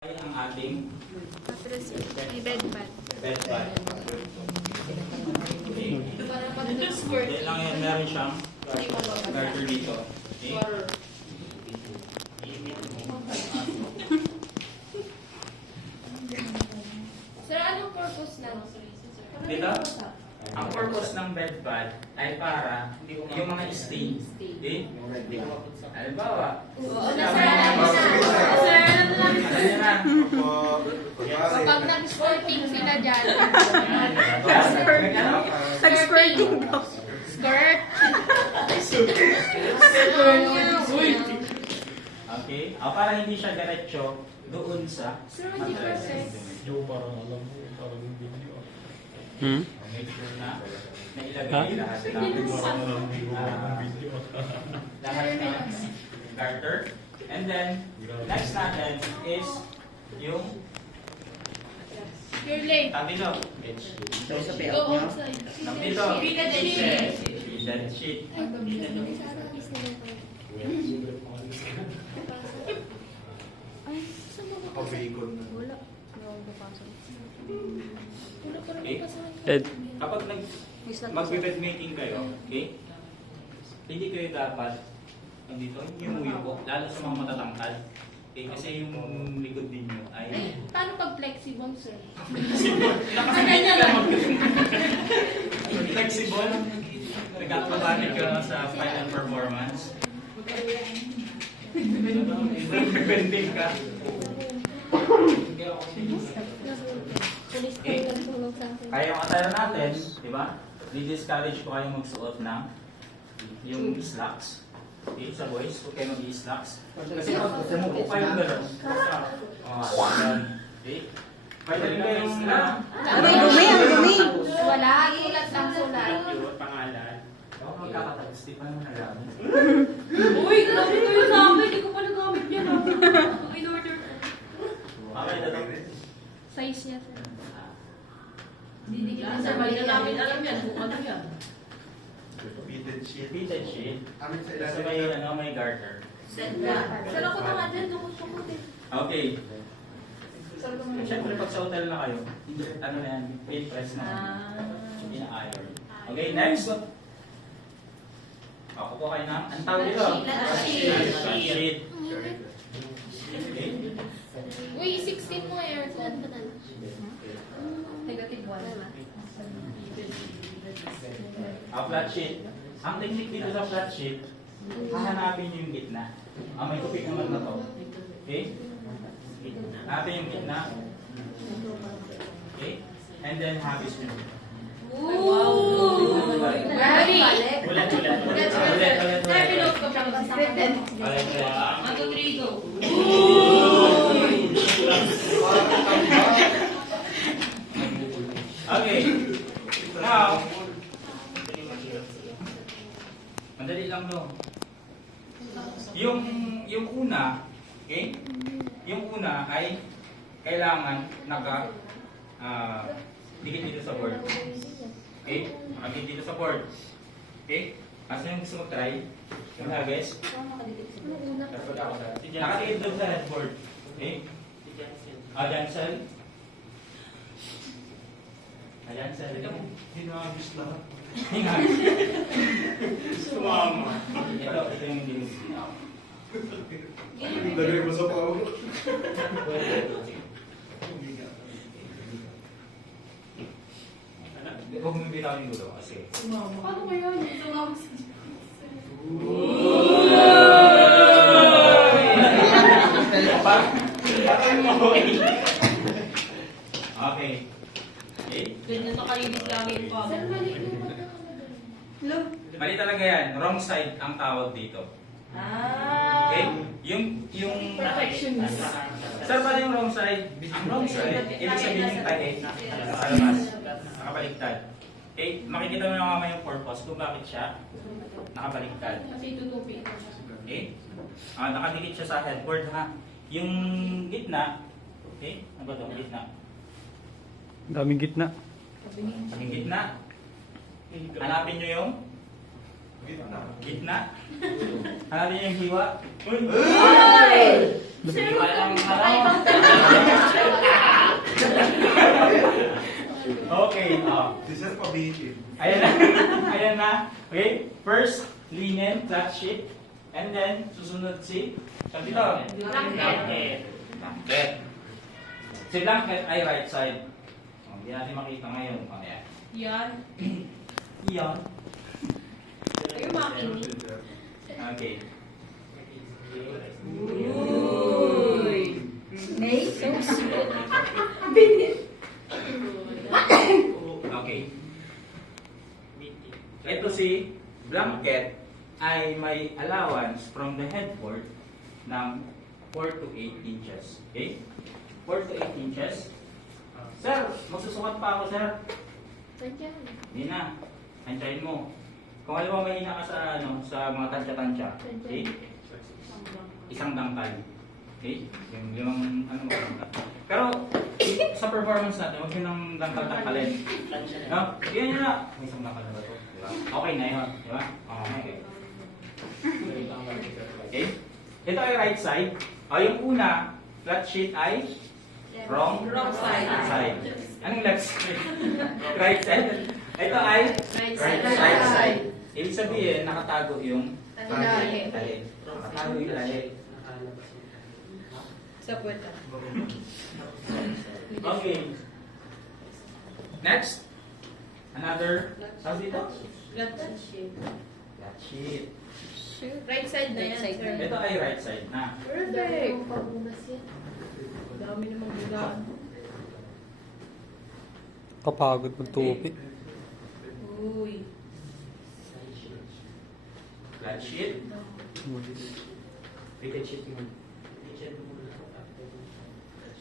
Ay ang ating Mattress yun. May bed pad. bed pad. Okay. Hindi lang yan, meron siyang garter dito. Okay. Sir, anong purpose na? Dito, ang purpose ng bed pad ay para yung mga stain. Okay? Halimbawa, Oo na, sir. Alam na. Sir, alam na. alam niyo na. Kapag nag-sporting sila dyan. Nag-squirting daw. Skirt. Okay? Para hindi siya diretso doon sa Sir, hindi mattress. perfect. Yung parang alam mo, parang video. Make sure na nailagay lahat ng Parang alam mo Ah. video. lahat ng garter. And then, next natin is yung Your leg. tabilo. Go outside. Dito, Fitted sheet. fitted sheet. Ay, saan mo ba? Nakabacon na. Wala. Wala akong papasok. Wala pa rin Okay. pasahan. Ed. Kapag mag-bed making kayo, okay? Hindi kayo dapat dito, yung uyuko, lalo sa mga matatangkad. Okay, kasi yung likod ninyo ay Paano pag flexible, sir? nakasanay ka flexible. Nagkakabanig ka sa final performance. Depending ka. Okay. Kaya yung attire natin, di ba? Di-discourage ko kayong magsuot ng yung slacks. Okay, sa boys, huwag kayo mag-i-slacks. Kasi pag sumuko kayong gano'n, ganun. Okay? Pwede rin kayong May dumi, ang dumi. Wala. Sulat lang sulat. pangalan. Huwag magkakatagos, di pa naman nagamit. Uy, grabe kayo sa akin. Hindi ko pa nagamit yan. In order. Okay, dato. Size niya, sir. Yan, sir, balik na namin alam yan kung ano yan. Fitted sheet. Fitted sheet. Amin sa Kasi may garter. Send na. Sir, ako na nga dyan. Tukot din. Okay. Siyempre, pag sa hotel na kayo, ano na yan, paint press na. Ina-iron. Okay, next. Kukuha kayo ng, ang tawag dito? Flat sheet. Flat sheet. Okay. Uy, 16 mo aircon. Negative 1. Flat sheet. Ang technique dito sa flat sheet, hahanapin niyo yung gitna. May tupik naman na to. Okay? Hanapin yung gitna. Okay? And then habis nyo. Ooh! Grabe! Ulit. Sir, pinost ko siya. One, two, three, go. Okay. Now, madali lang to. Yung una, okay? Yung una ay kailangan dikit dito sa board. Okay? Nakadikit dito sa board. Okay? Kasi yung gusto mag-try, yung habis, nakadikit doon sa headboard. Okay? Jansel. Jansel. Hinagis lahat. Sumama. Ito yung hindi mo sinaw. Lagay mo sa pao. Huwag mo bitawan yung gulo kasi. Paano ba yun? Tumawag sa Okay. Okay. Ganyan na kainis lagi yung pamo. Sir, mali yung mata ko na doon. Mali talaga yan. Wrong side ang tawag dito. Okay? Yung Perfectionist. Sir, pala yung wrong side. Ang wrong side, ibig sabihin yung tae sa labas. Nakabaliktad. Okay? Makikita mo naman yung purpose kung bakit siya nakabaliktad. Kasi tutupi ito. Okay? Nakadikit siya sa headboard ha. Yung gitna, okay? Ano ba ito? Gitna. Daming gitna. Yung gitna. Hanapin nyo yung Gitna. Gitna. Hanapin yung hiwa. Uy! Hindi pa lang Okay, Si Sir pabitin. Ayan na. Ayan na. Okay, first, linen, flat sheet. And then, susunod si, sabi dito. Blanket. Blanket. Si blanket ay right side. Hindi natin makita ngayon. Ayan. Yan. Iyon. Ayun, makinig. Okay. Uy. May so Okay. Ito si blanket ay may allowance from the headboard ng 4 to 8 inches. Okay? 4 to 8 inches. Sir, magsusukat pa ako, sir. Hindi na. Antayin mo. Kung alam mo mahina ka sa, sa mga tansya-tansya. Okay? Isang dangkal. Okay? Yung ano mo. Pero, sa performance natin, huwag yun ang dangkal-dangkalin. No? Yan yun na. May isang dangkal na ba ito? Diba? Okay na yun. Diba? Okay. Okay? Ito ay right side. O, yung una, flat sheet ay wrong side. Anong left side? Right side. Ito ay right side. Ibig sabihin, nakatago yung Lahi. lahi. Nakatago yung lahi. Sa puweta. Okay. Next. Another. Tawag dito? Flat sheet. Right side na yan, sir. Ito ay right side na. Perfect. Dami namang gugaan. Kapagod magtupi. Uy. Flat sheet.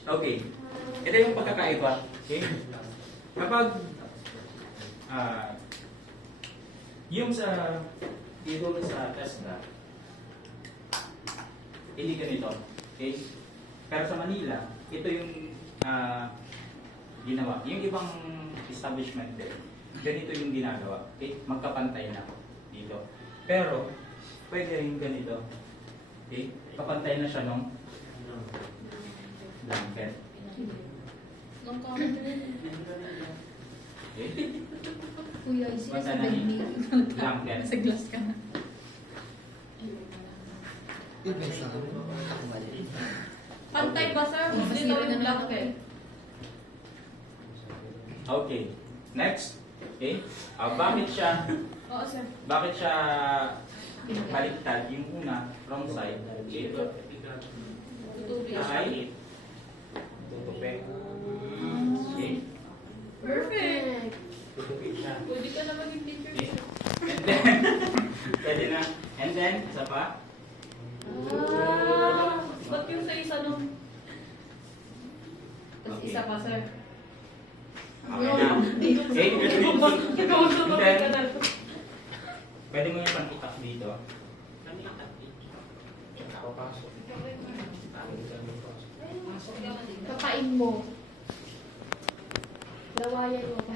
Okay. Ito yung pagkakaiba. Okay? Kapag yung sa dito sa Tesla, hindi ganito. Okay? Pero sa Manila, ito yung ginawa. Yung ibang establishment din, ganito yung ginagawa. Okay? Magkapantay na dito. Pero, pwede rin ganito. Okay? Kapantay na siya nung blanket. Okay? Kuya, isa Basta sa na bed ni blanket. Sa glass ka na. Pantay ba, sir? Hindi daw yung blanket. Okay. Next. Okay? Oo, sir. Bakit siya baliktad? Yung una, wrong side. Ito Tutubi. ay tutupi. Okay? Perfect. Tutupi siya. Pwede ka naman yung teacher. Okay. And then, pwede na. And then, isa pa. Ba't yung sa isa nung... Tapos Okay. isa pa, sir. Okay na. Okay? And then, pwede mo yung pang-itak dito. Kapain mo. Lawayan mo pa.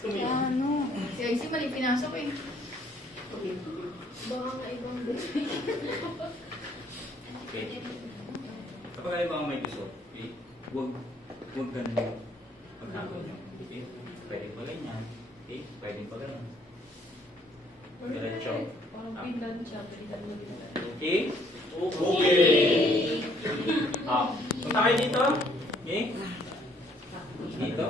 Ano? Si IC mali pinasok eh. Baka nga ibang Okay. Kapag ay mga may gusto, okay, huwag ganun yung paghapon nyo. Okay? Pwede pa ganyan. Okay? Pwede pa ganyan. Diretso. Parang Finland siya. Finland mo din. Okay? Okay. Punta kayo dito. Okay? Dito.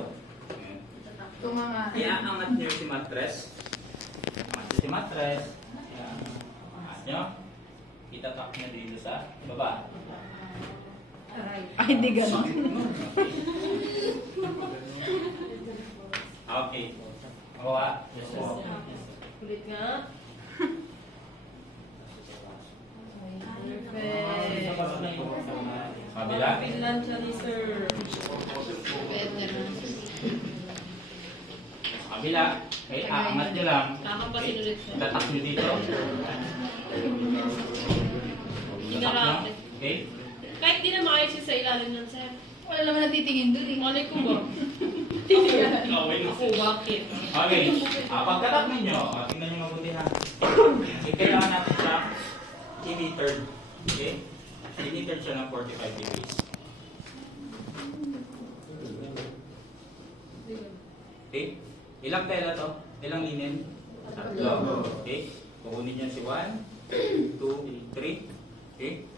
Ito mga... Iaangat nyo si mattress. Angat nyo si mattress. Ayan. Angat nyo. Itatak nyo dito sa baba. Ay, hindi gano'n. Okay. Ako ah. Yes, Kulit nga. Perfect. Kabila. Finland siya ni sir. Kabila. Okay, aangat nyo lang. Kakapasin ulit siya. Tatak nyo dito. Tatak nyo. Okay? Kahit di na maayos yung sa ilalim ng sir. Wala naman natitingin doon eh. Malay ko ba? Ako, bakit? Okay. Pagkatak ninyo, tingnan nyo mabuti ha. Kailangan natin siya i-meter. Okay? I-meter siya ng 45 degrees. Okay? Ilang tela to? Ilang linen? Tatlo. Okay? Kukunin niyo si 1, 2, 3. Okay?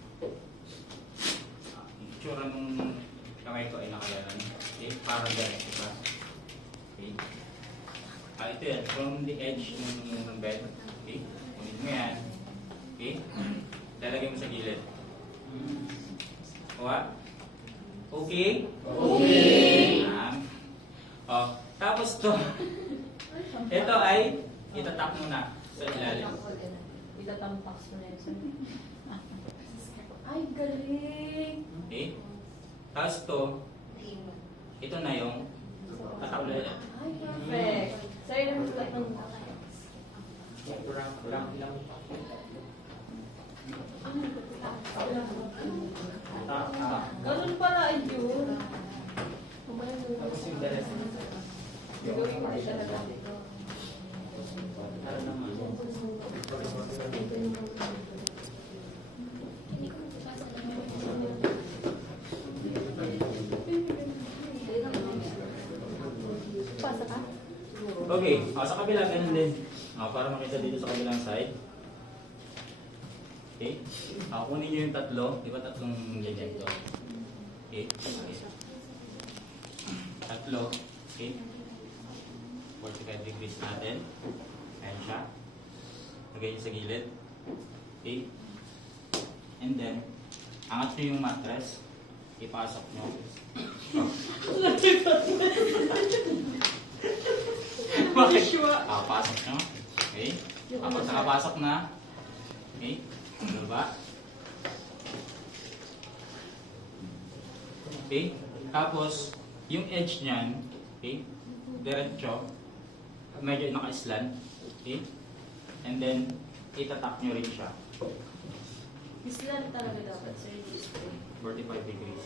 Itsura nung kamay ko ay nakalalan. Okay? Parang ganito ba? Okay? Ito yan. From the edge ng bed. Okay? Kunin mo yan. Okay? Lalagay mo sa gilid. What? Okay? Okay! Tapos to. Ito ay itatap mo na sa ilalim. Itatampas mo na yun. Ay, galing! Okay? Tapos to, ito na yung tatap na yan. Ay, perfect. Sa'yo naman sulat ng ganun pala yun. Gagawin mo rin talaga. Pasa ka? Okay, sa kabila ganun din. Para makita dito sa kabilang side. Okay? Kunin nyo yung tatlo. Di ba tatlong ganyan to? Okay? Tatlo. Okay? 45 degrees natin. Ayan siya. Lagay nyo sa gilid. Okay? And then, angat nyo yung mattress. Ipasok nyo. Bakit? Pasok nyo. Okay? Kapag nakapasok na. Okay? Ano ba? Okay? Tapos, yung edge niyan, okay? Diretso. Medyo naka-slant. Okay? And then, itatap nyo rin siya. Islan talaga dapat sa display. 45 degrees.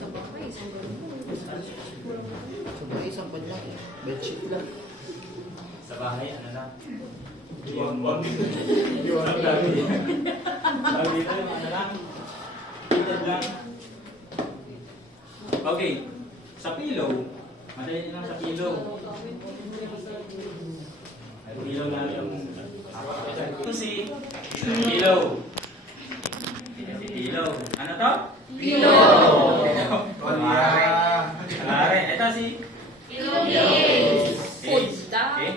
Sa bahay, isang Sabay, isang lang. Bedsheet lang. Sa bahay, ano lang? Yun. Ang dami. Sabi dito, ano lang? Hinted lang. Okay. Sa pillow. Madali lang sa pillow. Ay, pillow lang yung... Ito si pillow. Si pillow. Ano to? Pillow. Alare. Ito si... Pillowcase. Okay.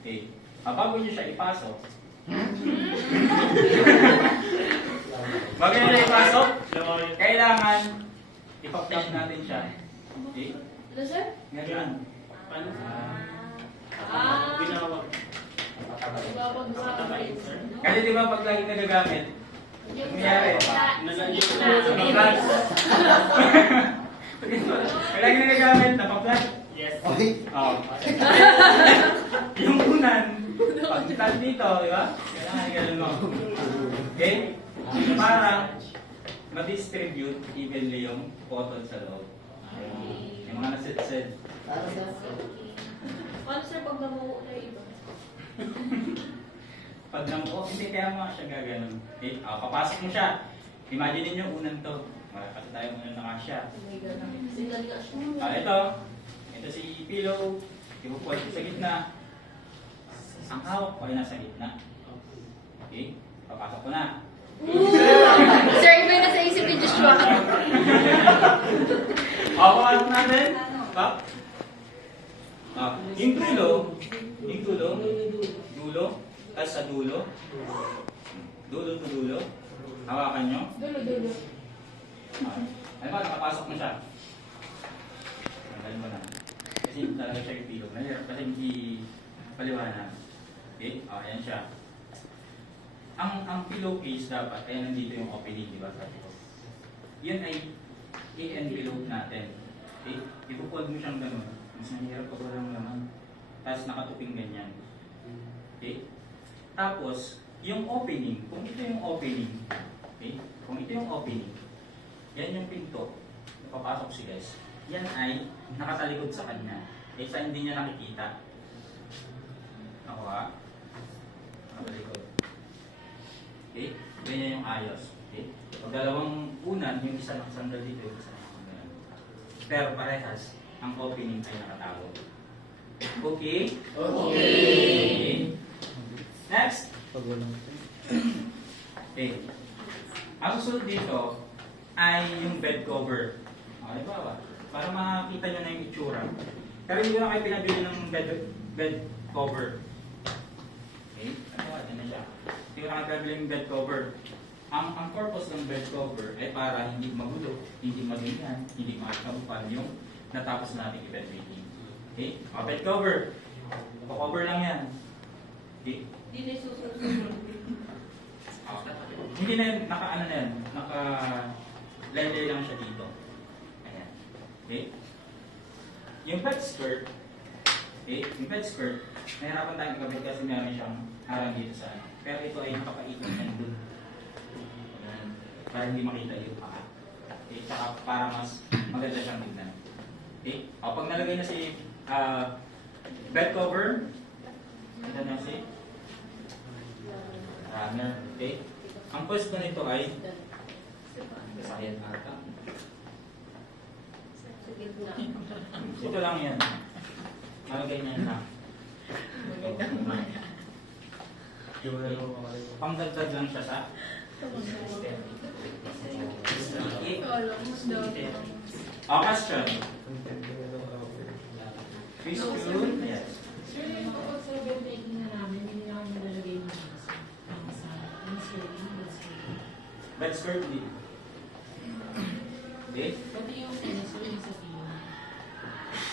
Okay. Bago nyo siya ipasok. Bago nyo siya ipasok, kailangan ipa-plug natin siya. Okay? Ano, sir? Ngayon. Ibabag sa akin. Kasi di ba pag lagi nagagamit, nangyayari. Napa-plug. Pag lagi nagagamit, napa-plug. Yes. Okay. Yung unan, pag dito, di ba? Kailangan ganun mo. Okay? Para ma-distribute evenly yung cotton sa loob. Yung mga nasit-sit. Para sa... Ano, sir, pag namuo na iba? Pag namuo, hindi kaya mo siya gaganon. Okay? Papasok mo siya. Imagine niyo unan to. Kasi tayo unan na kasya. Signal ka siya. Ito. Ito si pillow. Ipupuwad ko sa gitna. Ang hawak ko ay nasa gitna. Okay? Papasok ko na. Sir, iba yung nasa isip ni Joshua. Papasok natin. Pap. Yung dulo, tapos sa dulo to dulo, hawakan nyo. Dulo. Ano ba, nakapasok mo siya. Tanggalin mo na. Kasi talaga siya yung pillow. Nahirap kasi hindi paliwanag. Okay, ayan siya. Ang pillowcase dapat, kaya nandito yung opening, di ba? Sabi ko. Yan ay A&P pillow natin. Okay? Ipupuwag mo siyang gano'n. Mas mahirap pag is nakatuping ganyan. Okay? Tapos, yung opening, kung ito yung opening, okay? Kung ito yung opening, yan yung pinto, napapasok si guys, yan ay nakatalikod sa kanya. Kaysa hindi niya nakikita. Ako ha? Nakatalikod. Okay? Ganyan yung ayos. Okay? Pag dalawang unan, yung isa nakasandal dito, yung isa nakasandal. Pero parehas, ang opening ay nakatago. Okay? Okay. Next. Pag walang Okay. Ang susunod dito ay yung bed cover. Okay ba? Para makita nyo na yung itsura. Pero hindi ko na kayo pinabili ng bed cover. Okay? Ano na siya? Hindi ko na kayo pinabili ng bed cover. Ang purpose ng bed cover ay para hindi magulo, hindi malingan, hindi makakabukan yung natapos natin i-bed making. Okay? Bed cover. Pa-cover lang yan. Okay? Hindi na susunod. Hindi na yun, naka-ano na yun, naka-lender lang siya dito. Ayan. Okay? Yung bed skirt, okay, yung bed skirt, nahirapan tayong gabit kasi meron siyang harang dito sa ano. Pero ito ay nakapaikot na dun. Ayan. Para hindi makita yung paa. Okay? Tsaka para mas maganda siyang tignan. Okay? O, pag nalagay na si bed cover, ito na si runner. Okay? Ang pwesto nito ay kasayan ata. Ito lang yan. Malagay niya na. Pangdagdag lang siya sa question. Preschool? Yes. Sir, yung kapag sa bed making na namin, hindi na kami nalagay ng Bed skirt dito. Okay? pati yung pencil yung sa tiyo.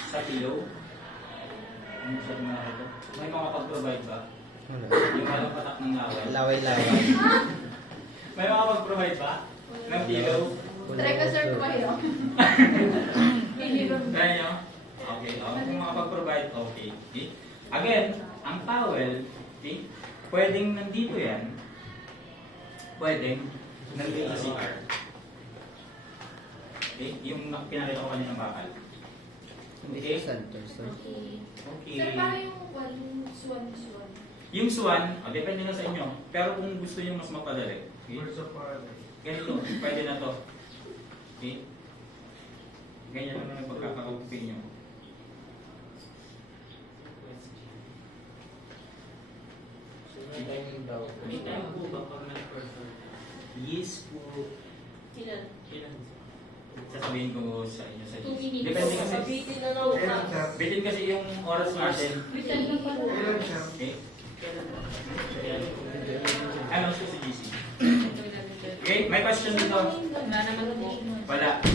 Sa pillow. Ano siya mga ito? May makapag-provide ba? Yung walang patak ng laway. laway-laway. May makapag-provide ba? Ng pillow? Try ko, sir, kumayo. Try nyo? Okay. Kung makapag-provide, okay. Okay. Again, ang towel, okay, pwedeng nandito yan. Pwedeng nandito sa CR. Okay? Yung pinakita ko kanina ng bakal. Okay? Center, sir. Okay. Okay. Sir, paano yung swan? Yung swan, depende na sa inyo. Pero kung gusto nyo mas mapadali, okay? Birds of paradise. Ganito, pwede na to. Okay? Ganyan lang naman pagkakaupin nyo. May time po ba pag nag-perform? Yes po. Ilan? Sasabihin ko sa inyo sa 2 minutes. Depende kasi. Sabitin na lang. Kailan siya? Bitin kasi yung oras natin. Bitin na pala. Kailan siya? Okay? Ano si GC? Okay, may question dito. Wala naman po. Wala.